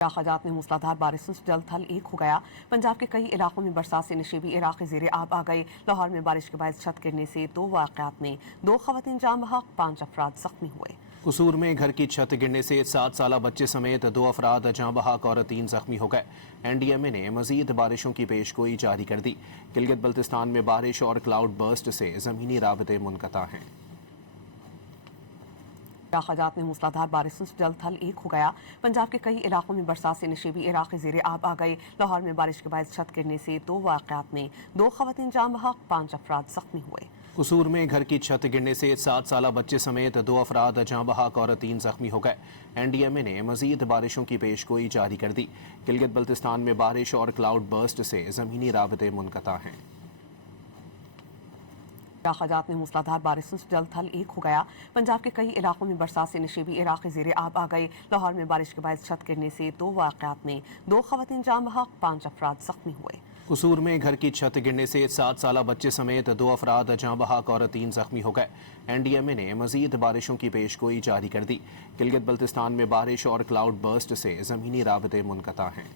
इलाक़ाजात में मूसलाधार बारिशों से जल्द थल एक हो गया। पंजाब के कई इलाकों में बरसात से नशीबी इलाके ज़ेरे आब आ गए। लाहौर में बारिश के बाद छत गिरने से 2 वाक़यात में 2 ख़वातीन जाम बहक, 5 अफराद ज़ख्मी हुए। कसूर में घर की छत गिरने से 7 साला बच्चे समेत 2 अफराद जाँ बहक और 3 जख्मी हो गए। NDMA ने मजीद बारिशों की पेशगोई जारी कर दी। गिलगित बल्तिस्तान में बारिश और क्लाउड बर्स्ट से ज़मीनी राबते मुनक़ता हैं। इलाक़ाजात में मूसलाधार बारिशों से जल्द थल एक हो गया। पंजाब के कई इलाकों में बरसात से नशीबी इलाके ज़ेरे आब आ गए। लाहौर में बारिश के बाद छत गिरने से 2 वाक़यात में 2 ख़वातीन जाम बहक, 5 अफराद ज़ख्मी हुए। कसूर में घर की छत गिरने से 7 साला बच्चे समेत 2 अफराद जाँ बहक और 3 जख्मी हो गए। NDMA ने मजीद बारिशों की पेशगोई जारी कर दी। गिलगित बल्तिस्तान में बारिश और क्लाउड बर्स्ट से ज़मीनी राबते मुनक़ता हैं। इलाक़ाजात में मूसलाधार बारिशों से जल्द थल एक हो गया। पंजाब के कई इलाकों में बरसात से नशीबी इलाके ज़ेरे आब आ गए। लाहौर में बारिश के बाद छत गिरने से 2 वाक़यात में 2 ख़वातीन जाम बहक, 5 अफराद ज़ख्मी हुए। कसूर में घर की छत गिरने से 7 साला बच्चे समेत 2 अफराद जाँ बहक और 3 जख्मी हो गए। NDMA ने मजीद बारिशों की पेशगोई जारी कर दी। गिलगित बल्तिस्तान में बारिश और क्लाउड बर्स्ट से ज़मीनी राबते मुनक़ता हैं।